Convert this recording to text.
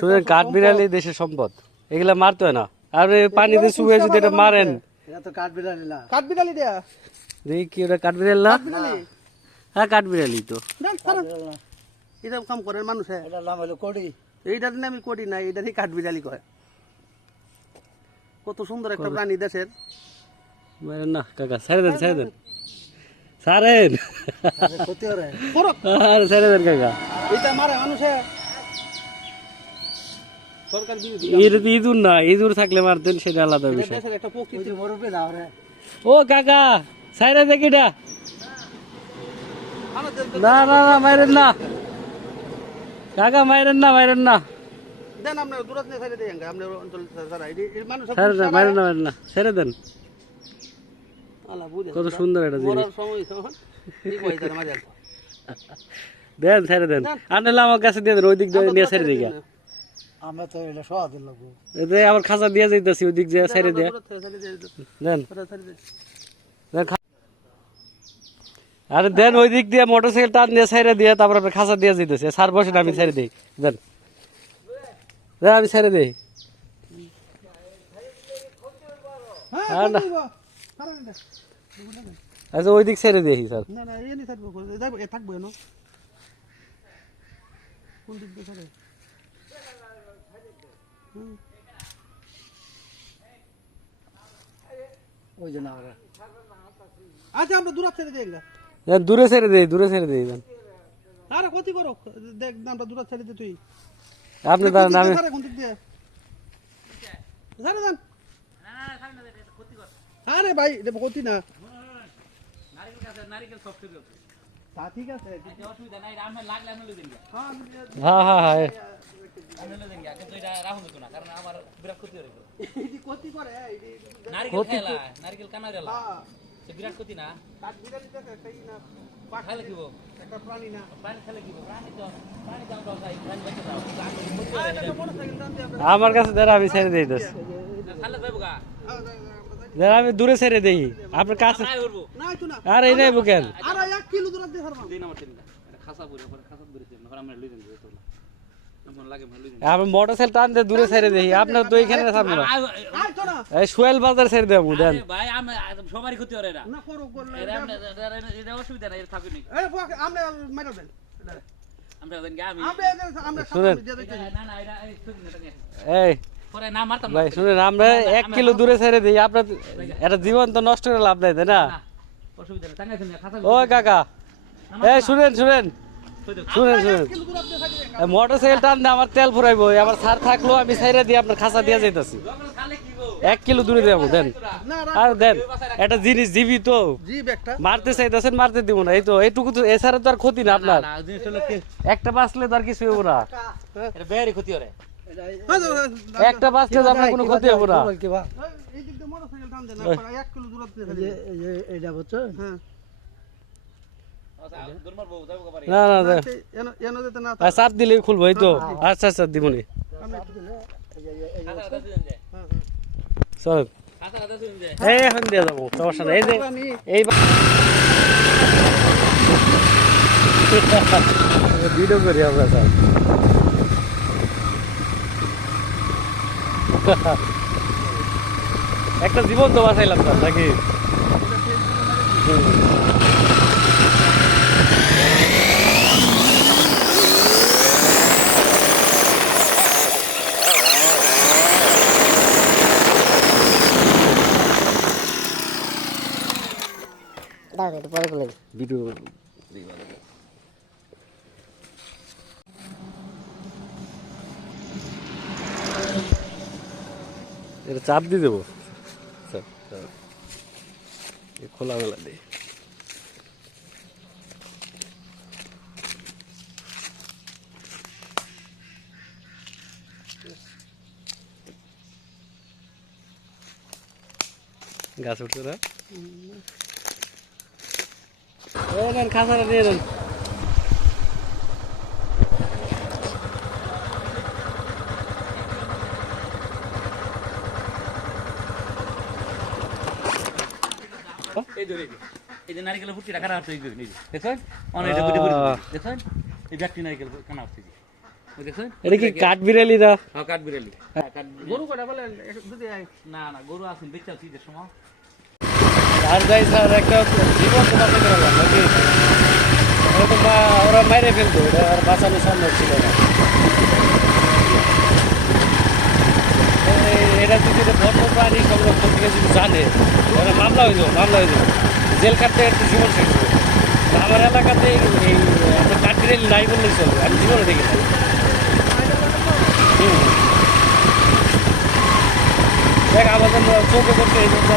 শুধু কাঠ বিড়ালি দেশের সম্পদ। এগুলা মারতে হয় না। আর এই পানিতে শুয়ে যদি এটা মারেন। কাঠ বিড়ালি দেয়া। দেখি কি ওটা কাঠ বিড়াল না? হ্যাঁ কাঠ বিড়ালি তো। এটা কাম করে মানুষে এটার নাম হলো কড়ি। এইটার নামই করি না এইটারই কাঠবিড়ালি কয়। কত সুন্দর একটা প্রাণী দেশের। মারেন না কাকা ছেড়ে দেন ছেড়ে দেন। করক আর ছেড়ে দেন কাকা। এটা মারে মানুষে সরকার বিরোধী ইঁদুর না ইঁদুর থাকলে মারতেন সেটা আলাদা বিষয়। একটা প্রকৃতি। না ও কাকা দেখি না না না মাইরেন না। কাকা মাইরেন না মাইরেন না। দেন আপনার দূরাত নিয়ে ছেড়ে দেন আপনার অঞ্চল ছাড়া এই এই মানুষ ছেড়ে দেন মাইরেন না মাইরেন না ছেড়ে দেন। কত সুন্দর জিনিস। দেন ছেড়ে দেন। আনলে আমার কাছে দিয়ে দেন ওই দিক দিয়ে নিয়ে ছেড়ে দিই আমরা তো এটা সহাদের লাগবো এতে আবার খাঁচা দিয়ে যাইতেছি ওই দিয়ে ছেড়ে দিয়ে দেন আরে দেন ওই দিক দিয়ে মোটর সাইকেল টান দিয়ে ছেড়ে দিয়ে তারপর আপনার খাঁচা দিয়ে যাইতেছে সার বসেন আমি ছেড়ে দিই দেন দেন আমি ছেড়ে দিই আচ্ছা ওই দিক ছেড়ে দিই স্যার না না এই থাকব থাকব কোন দিক দিয়ে ওই না আচ্ছা আমরা দূরাত ছেড়ে দিই দেন দূরে ছেড়ে দিই দূরে ছেড়ে দিই আরে ক্ষতি করো। দেখ আমরা দূরাত ছেড়ে দিই তুই। আপনি দাঁড়ান আমি ছাড়ে কোন দিক দিয়ে? ছাড়ে দেন। আরে ভাই এটা ক্ষতি না। ঠিক আছে। হ্যাঁ, হ্যাঁ হ্যাঁ বিরাট ক্ষতি না। কাঠবিড়ালি দেখে সেই না পাঠ খাইলে কিব? একটা প্রাণী না। পানি খাইলে কিব? প্রাণী তো প্রাণী দাও দাও যাই প্রাণী বেঁচে দাও। আরে একটা মোটরসাইকেল টান দিয়ে আমরা- কাছে দেন আমি ছেড়ে দিই দোষ খালে যাইব গা। আ, যা, যা, আমরা যাই। দেন আমি দূরে ছেড়ে দিই। আপনার কাছে প্রায় করব না একটু না। আর এই নাই বুকেন আরে এক কিলো দূরাত দিয়ে ছাড়বাম দিন আমার এটা খাসা পরে পরে খাসা পরে দিন। আমরা লই দেন মোটর সাইকেল টান দূরে ছেড়ে দিই। আপনার তো এখানে থামবে না। আয় তো না এই সোহেল বাজার ছেড়ে দেবো দেন। ভাই আমি সবারই ক্ষতি করে না করো অসুবিধা নাই এরা থাকুক নি। এই ফুয়া, আমরা মারা দেন। আমরা। সামনে এক কিলো দূরে ছেড়ে দিই আপনার এটা জীবন তো নষ্ট করে লাভ নাই তাই না? ও কাকা। এই শুনেন শুনেন। শুনেন শুনেন মোটর সাইকেল টান দিয়ে আমার তেল ফুরাইবো আমার সার থাকল আমি ছেড়ে দিয়ে আপনার খাসা দিয়ে যাইতেছি এক কিলো দূরে দেবো দেন আর দেন এটা জিনিস জীবি তো মারতে চাইতেছেন মারতে দিব না এই তো এইটুকু তো এছাড়া তো আর ক্ষতি না আপনার না জিনিসটা হলো কি একটা বাঁচলে তো আর কিছু হব না ক্ষতি হ্যাঁ, হ্যাঁ, একটা বাঁচলে তো আপনার কোনো ক্ষতি হব না না না না না চাপ দিলেই খুলবো এই তো। আচ্ছা আচ্ছা হ্যাঁ, হ্যাঁ। চল। খাসা দাদা দিন যায় এই এখন দিয়ে যাব সমস্যা নেই। এই যে এই ভিডিও করি আমরা স্যার। একটা জীবন তো বাঁচাইলাম স্যার নাকি? দাঁড়া একটু পরে করলেন ভিডিও এটা চাপ দিয়ে দেবো। খোলামেলা দিই গাছ উঠছে না? এই নেন খাসাটা দিয়ে এই ধরে এই যে নারকেলের ফুটিটা কাটা হচ্ছে দেখছেন? অনেক দেখছেন? এই ব্যক্তি নারকেল কানা হচ্ছে এটা কি কাঠ বিড়ালি না? হ্যাঁ কাঠ বিড়ালি। হ্যাঁ গরু কটা বলে? না না গরু আসুন দেখতে আছি যে সময়। আর যাই স্যার একটা জীবন তো বাঁচাতে পারলাম নাকি? ওরা তো ওরা মাইরে ফেলতো, এটা আর বাঁচানো সম্ভব ছিল না। এটা যদি বন্য প্রাণী সংরক্ষণ থেকে যদি জানে, তাহলে মামলা হয়ে যাবে, মামলা হয়ে যাবে। জেল কাটতে একটু জীবন শেষ হবে আমার এলাকাতে এই আপনার কাঠবিড়াল নাই বললেই চলবে আমি জীবনে দেখি দেখ, আমাদের চোখে পড়ছে এই জন্য